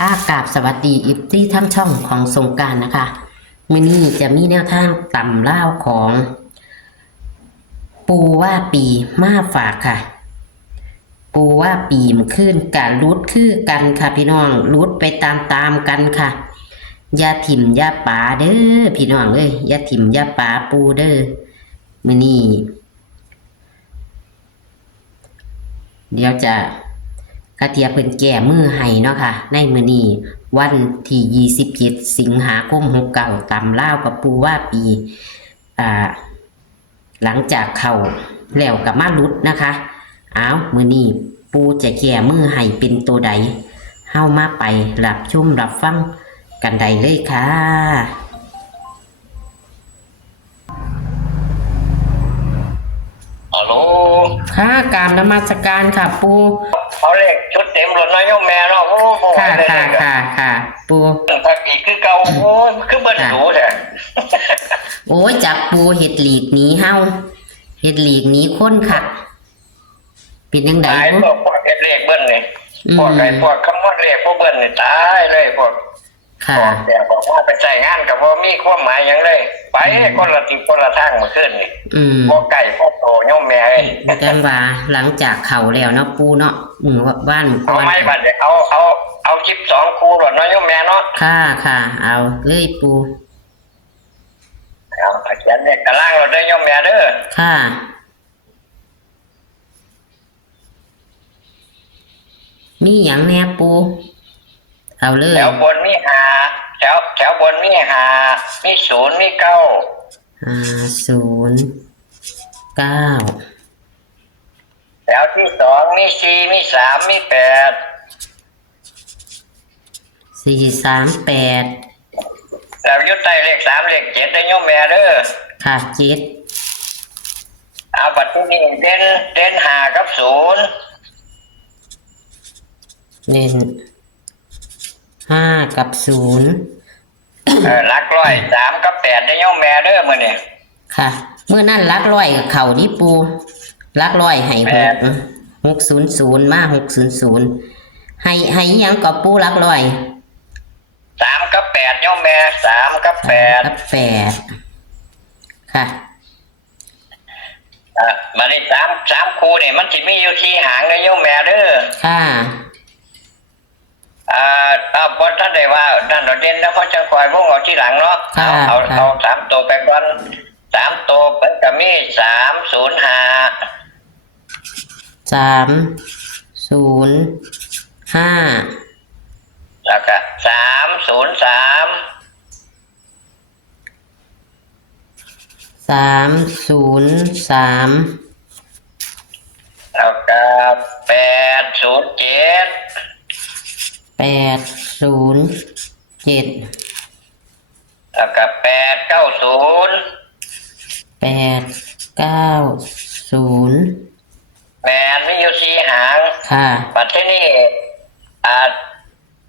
ค่ะกราบสวัสดีอีฟที่ทั้งช่องของสงกรานต์นะคะมื้อนี้จะมีแนวทางตำล่าวของปูว่าปีมาฝากค่ะปูว่าปีมขึ้นการรุดคือกันค่ะพี่น้องรุดไปตามกันค่ะอย่าถิ่มอย่าป่าเด้อพี่น้องเอ้ยอย่าถิ่มอย่าป่าปูเด้อมื้อนี้เดี๋ยวจะกระเทียเพิ่นแก้มือให้เนาะค่ะในมื้อนี้วันที่27สิงหาคม69ตำล่าวกับปูว่าปีหลังจากเข้าแล้วกับมาลุดนะคะมื้อนี้ปูจะแก้มือให้เป็นตัวใดเฮามาไปรับชมรับฟังกันได้เลยค่ะฮัลโหลค่ะกราบนมัสการค่ะปูเขาเลขชุดเต็มรถน้อยโยมแม่เนาะโอ้โหค่ะปูถ้าอีกคือเก่าโอ้ยคือเบิ้ลหรูแท้ โอ้ยจับปูเห็ดหลีกหนีเฮาเห็ดหลีกหนีคนค่ะเป็นยังไงพวกเลขเบิ้ลนี่พวกคำนวณเลขพวกเบิ้ลนี่ตายเลยพวกแต่บอกว่าไปใช้งานกับว่ามีความหมายอย่างเลยไปคนละทิศคนละทางมาขึ้นนี่พวกไก่พวกโตโยมแม่จังว่าหลังจากเข่าแล้วเนาะปูเนาะบ้านเอาไม่บัดเดี๋ยวเอาคลิป2คู่รถน้อยโยมแม่เนาะค่ะเอาเลยปูเอาเขียนเลขตารางรถได้โยมแม่เด้อค่ะมีอย่างแน่ปูเอาเลยแถวบนมี5แถวบนมี5มี0มี9 0 9แถวที่2มี4มี3มี8 4 3 8แล้วยุดใต้เลข3เลข7ได้โยมแม่เด้อค่ะ7เอาบัดนี้เด่น5กับ0เน้น5กับ0หลักร้อย3กับ8ได้โยมแม่เด้อมื้อนี้ค่ะเมื่อนั้นหลักร้อยกับเขานี่ปูหลักร้อยให้600มา600ให้ยังกับปูหลักร้อย3กับ8โยมแม่3กับ8ค่ะมานี่3คู่นี่มันสิมีอยู่ที่หางเด้อโยมแม่เด้อค่ะบนท่านได้ว่าด้านเด่นแล้วเขาจะคอยวงเอาที่หลังเนาะเอา3ตัวไปก่อน3ตัวมันก็มี305แล้วก็303 แล้วก็807แล้วก็890แม่มีอยู่4หางค่ะปัจจุบันนี้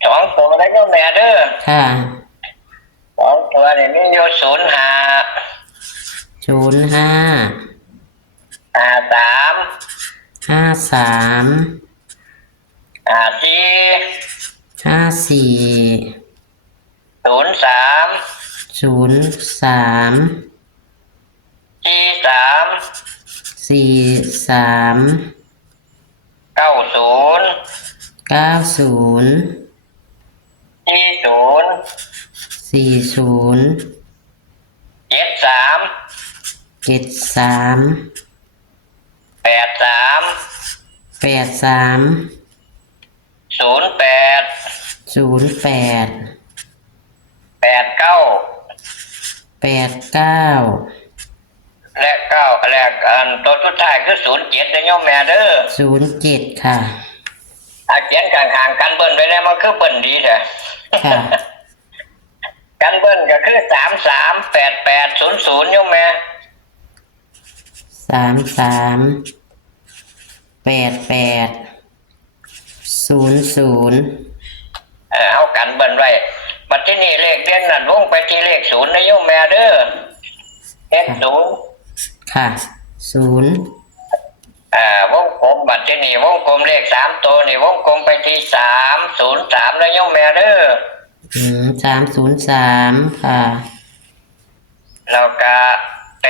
2ตัวได้โยมแม่เด้อค่ะ2ตัวนี่มีอยู่05 และตัวสุดท้ายคือ07นะโยมแม่เด้อ07ค่ะเขียนข้างๆกันเบิ้ลไปแล้วมันคือเบิ้ลดีแท้ค่ะกันเบิ้ลก็คือ338800โยมแม่เอากันเบิ้ลไว้บัดที่นี่เลขเด่นนั่นลงไปที่เลข0นะโยมแม่เด้อเลข0ค่ะ0 วงกลมบัตรที่นี่วงกลมเลข3ตัวนี่วงกลมไปที่303แล้วโยมแม่เด้อ303ค่ะแล้วก็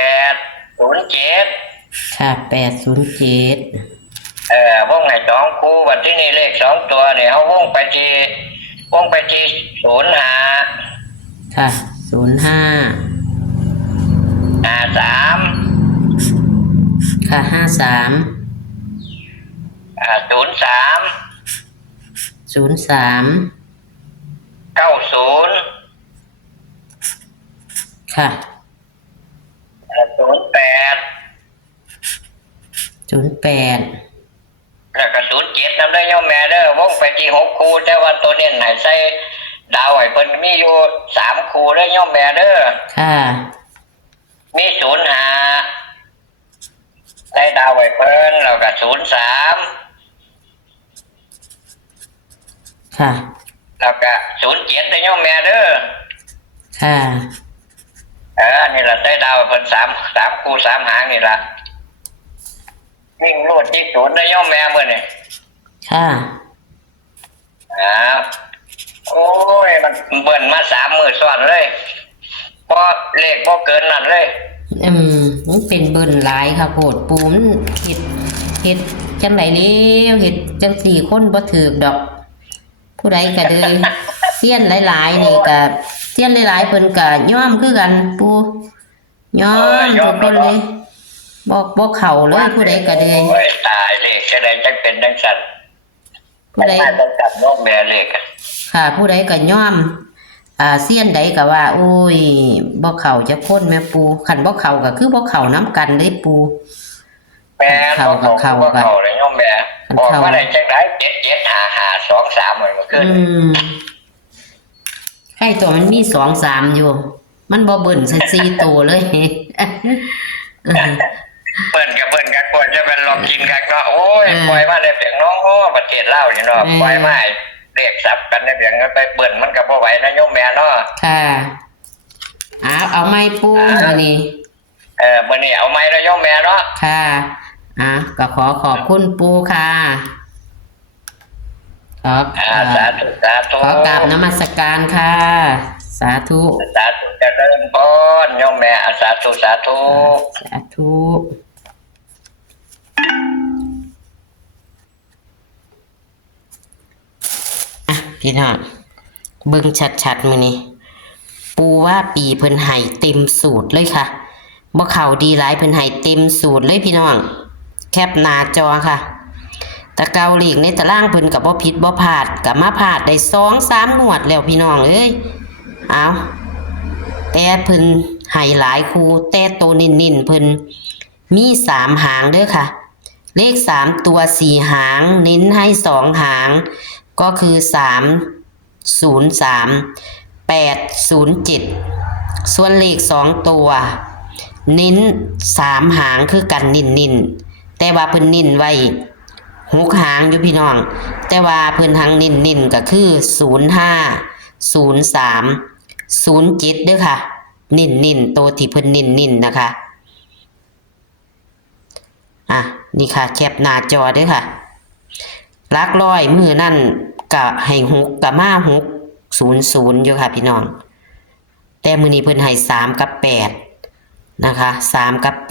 807ค่ะ807วงไหน2คู่บัตรที่นี่เลข2ตัวนี่เอาวงไปที่05ค่ะ05 53ค่ะ53 03 90ค่ะ08 08แล้วก็07นำได้โยมแม่เด้อวงไปที่6คู่แต่ว่าตัวเน้นให้ใส่ดาวให้เพิ่นมีอยู่3คู่เด้อโยมแม่เด้อค่ะมี05ใส่ดาวให้เพิ่นแล้วก็03ค่ะแล้วก็07เด้อโยมแม่เด้อค่ะนี่ล่ะใส่ดาวให้เพิ่น3คู่3หางนี่ล่ะวิ่งโลดที่ศูนย์ได้ย่อมแม่เมื่อนี่ค่ะโอ้ยมันเบิ่นมา3 มื้อซ้อนเลยพอเลขบ่เกินนั่นเลยมันเป็นเบิ่นหลายค่ะโพดปูมันเฮ็ดจังได๋แล้วเฮ็ดจัง4คนบ่ถูกดอกผู้ใดก็เลยเซียนหลายๆนี่ก็เซียนหลายๆเพิ่นก็ยอมคือกันปูยอมทุกคนเลยบ่เข้าเลยผู้ใดก็เลยโอ้ยตายเลยจะได้จังเป็นจังซั่นผู้ใดจังซั่นน้องแม่เลขค่ะผู้ใดก็ยอมเซียนใดก็ว่าโอ้ยบ่เข้าจักคนแม่ปูคันบ่เข้าก็คือบ่เข้านํกันเลยปูแม่เข้าก็เข้าเลยน้องแม่บอกว่าได้จังได๋775523มื้อคืนให้ตัวมันมี2-3อยู่มันบ่เบิ่นซะ4ตัวเลยเปิ้นกับกว่าจะเป็นลองกินกันก็โอ้ยปล่อยมาได้เพียงน้องประเทศลาวนี่เนาะปล่อยมาเรียกสับกันได้เพียงไปเปิ้นมันก็บ่ไหวนะโยมแม่เนาะค่ะเอาไม้ปูนี่มื้อนี้เอาไม้แล้วโยมแม่เนาะค่ะก็ขอบคุณปูค่ะสาธุขอกราบนมัสการค่ะสาธุเจริญพรโยมแม่สาธุพี่น้องเบิ่งชัดๆมื้อนี้ปูว่าปีเพิ่นให้เต็มสูตรเลยค่ะบ่เข้าดีหลายเพิ่นให้เต็มสูตรเลยพี่น้องแคปหน้าจอค่ะตะเกาลีกในตารางเพิ่นก็บ่ผิดบ่พลาดก็มาพลาดได้ 2-3 งวดแล้วพี่น้องเอ้ยเอาแต่เพิ่นให้หลายคู่แต่โตเน้นๆเพิ่นมี3หางเด้อค่ะเลข3ตัว4หางเน้นให้2หางก็คือ303 807ส่วนเลข2ตัวเน้น3หางคือกันเน้นๆแต่ว่าเพิ่นเน้นไว้6หางอยู่พี่น้องแต่ว่าเพิ่นทางเน้นๆก็คือ05 03 07เด้อค่ะเน้นๆตัวที่เพิ่นเน้นๆนะคะนี่ค่ะแคปหน้าจอเด้อค่ะหลักร้อยมือนั่นก็ให้6กับมา600อยู่ค่ะพี่น้องแต่มื้อนี้เพิ่นให้3กับ8นะคะ3กับ8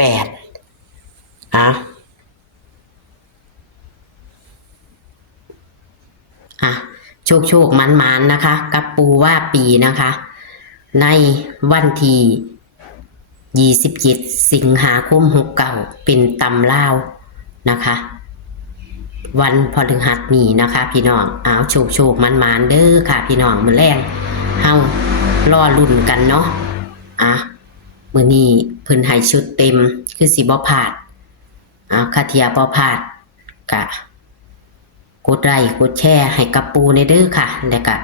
โชคมันนะคะกับปูว่าปีนะคะในวันที่27 สิงหาคม69เป็นตำลาวนะคะวันพฤหัสนี้นะคะพี่น้องโชคมันเด้อค่ะพี่น้องมื้อแรงเฮารอลุ้นกันเนาะมื้อนี้เพิ่นให้ชุดเต็มคือสิบ่พลาดคาเทียบ่พลาดกะกดไลค์กดแชร์ให้กับปูในเด้อค่ะและก็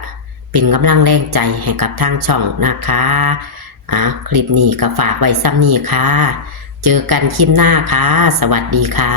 เป็นกำลังแรงใจให้กับทางช่องนะคะคลิปนี้ก็ฝากไว้ซ้ำนี้ค่ะเจอกันคลิปหน้าค่ะสวัสดีค่ะ